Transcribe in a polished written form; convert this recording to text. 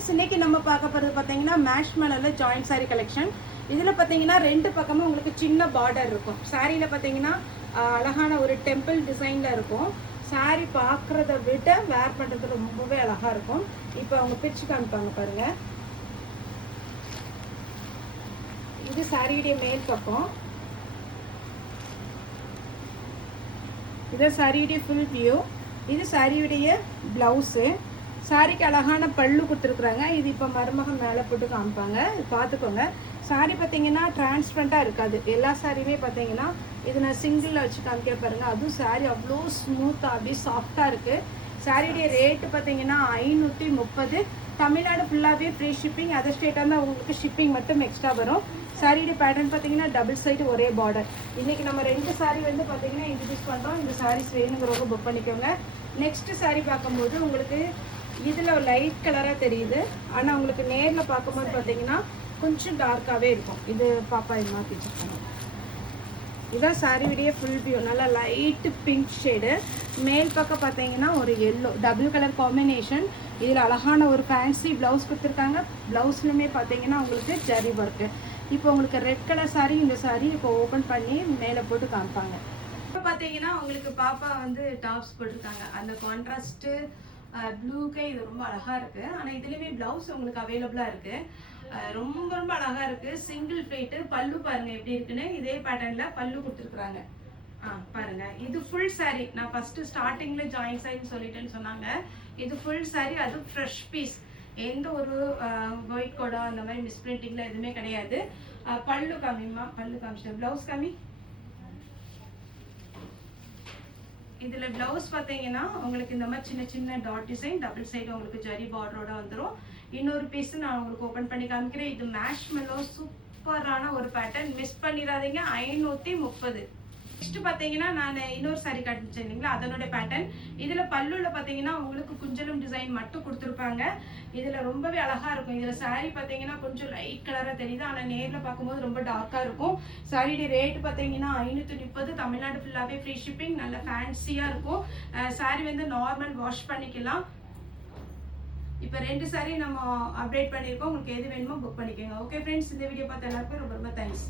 Friends, இன்னைக்கு நம்ம பார்க்க போகிறது பார்த்தீங்கன்னா மேஷ்மலோவில் ஜாயிண்ட் சாரீ கலெக்ஷன். இதில் பார்த்தீங்கன்னா ரெண்டு பக்கமும் உங்களுக்கு சின்ன பார்டர் இருக்கும். சாரியில் பார்த்தீங்கன்னா அழகான ஒரு டெம்பிள் டிசைனில் இருக்கும். சாரீ பார்க்குறத விட வேர் பண்ணுறது ரொம்பவே அழகாக இருக்கும். இப்போ அவங்க பிரிச்சு காமிப்பாங்க பாருங்கள். இது சாரியுடைய மேல் பக்கம், இது சாரியுடைய ஃபுல் வியூ. இது சாரியுடைய ப்ளவுஸு. சாரிக்கு அழகான பல்லு கொடுத்துருக்குறாங்க. இது இப்போ மருமகன் மேலே போட்டு காமிப்பாங்க, பார்த்துக்கோங்க. சாரி பார்த்தீங்கன்னா டிரான்ஸ்பரண்ட்டாக இருக்காது. எல்லா சாரியுமே பார்த்தீங்கன்னா இது நான் சிங்கிளில் வச்சு காமிக்கிற பாருங்கள். அதுவும் சாரி அவ்வளோ ஸ்மூத்தாக அப்படியே சாஃப்டாக இருக்குது. சாரியுடைய ரேட்டு பார்த்தீங்கன்னா 530. தமிழ்நாடு ஃபுல்லாகவே ஃப்ரீ ஷிப்பிங். அதர் ஸ்டேட்டாக இருந்தால் உங்களுக்கு ஷிப்பிங் மட்டும் எக்ஸ்ட்ரா வரும். சாரியுடைய பேட்டர்ன் பார்த்தீங்கன்னா டபுள் சைடு ஒரே பார்டர். இன்றைக்கி நம்ம 2 சாரி வந்து பார்த்தீங்கன்னா இன்ட்ரடியூஸ் பண்ணுறோம். இந்த சாரீஸ் வேணுங்கிறவங்க புக் பண்ணிக்கோங்க. நெக்ஸ்ட்டு சாரி பார்க்கும்போது உங்களுக்கு இதில் லைட் கலராக தெரியுது, ஆனால் உங்களுக்கு நேரில் பார்க்கும்போது பார்த்தீங்கன்னா கொஞ்சம் டார்க்காகவே இருக்கும். இது பாப்பா இது மாற்றி வச்சுருக்காங்க. இதான் சாரியுடைய ஃபுல் வியூ. நல்லா லைட்டு பிங்க் ஷேடு. மேல் பக்கம் பார்த்தீங்கன்னா ஒரு எல்லோ டபுள் கலர் காம்பினேஷன். இதில் அழகான ஒரு ஃபேன்சி ப்ளவுஸ் கொடுத்துருக்காங்க. ப்ளவுஸ்லுமே பார்த்தீங்கன்னா உங்களுக்கு ஜரி ஒர்க்கு. இப்போ உங்களுக்கு ரெட் கலர் சாரி, இந்த சாரி இப்போ ஓப்பன் பண்ணி மேலே போட்டு காமிப்பாங்க. இப்போ பார்த்தீங்கன்னா உங்களுக்கு பாப்பா வந்து டாப்ஸ் போட்டிருக்காங்க. அந்த கான்ட்ராஸ்ட்டு ப்ளூக்கே இது ரொம்ப அழகாக இருக்குது. ஆனால் இதுலேயுமே ப்ளவுஸ் உங்களுக்கு அவைலபிளாக இருக்குது. ரொம்ப ரொம்ப அழகாக இருக்குது. Single plate. பல்லு பாருங்கள் எப்படி இருக்குன்னு. இதே பேட்டர்னில் பல்லு கொடுத்துருக்குறாங்க. பாருங்கள், இது ஃபுல் சாரீ. நான் ஃபஸ்ட்டு ஸ்டார்டிங்கில் ஜாயின் சாரின்னு சொல்லிட்டேன்னு சொன்னாங்க. இது ஃபுல் சாரீ, அது ஃப்ரெஷ் பீஸ். எந்த ஒரு ஒயிட் கோடா அந்த மாதிரி மிஸ்பிரிண்டிங்கில் எதுவுமே கிடையாது. பல்லு காமிமா, பல்லு காமிச்சிட்டேன். ப்ளவுஸ் காமி. இதில் ப்ளவுஸ் பார்த்தீங்கன்னா உங்களுக்கு இந்த மாதிரி சின்ன சின்ன டாட் டிசைன், டபுள் சைடு உங்களுக்கு ஜரி பார்டரோட வந்துடும். இன்னொரு பீஸ் நான் உங்களுக்கு ஓப்பன் பண்ணி காமிக்கிறேன். இது மேஷ்மெலோ சூப்பரான ஒரு பேட்டர்ன், மிஸ் பண்ணிடாதீங்க. 530. நெக்ஸ்ட் பார்த்தீங்கன்னா நான் இன்னொரு சாரி காட்டிச்சேன் இல்லைங்களா, அதனுடைய பேட்டர்ன். இதில் பல்லுவில் பார்த்தீங்கன்னா உங்களுக்கு குஞ்சலம் டிசைன் மட்டும் கொடுத்துருப்பாங்க. இதில் ரொம்பவே அழகாக இருக்கும். இதில் சாரீ பார்த்தீங்கன்னா கொஞ்சம் லைட் கலராக தெரியுது, ஆனால் நேரில் பார்க்கும்போது ரொம்ப டார்க்காக இருக்கும். சாரியுடைய ரேட்டு பார்த்தீங்கன்னா 530. தமிழ்நாடு ஃபுல்லாகவே ஃப்ரீ ஷிப்பிங். நல்ல ஃபேன்சியாக இருக்கும். சாரீ வந்து நார்மல் வாஷ் பண்ணிக்கலாம். இப்போ 2 சாரி நம்ம அப்டேட் பண்ணியிருக்கோம். உங்களுக்கு எது வேணுமோ புக் பண்ணிக்கோங்க. ஓகே ஃப்ரெண்ட்ஸ், இந்த வீடியோ பார்த்த எல்லாருக்கும் ரொம்ப ரொம்ப தேங்க்ஸ்.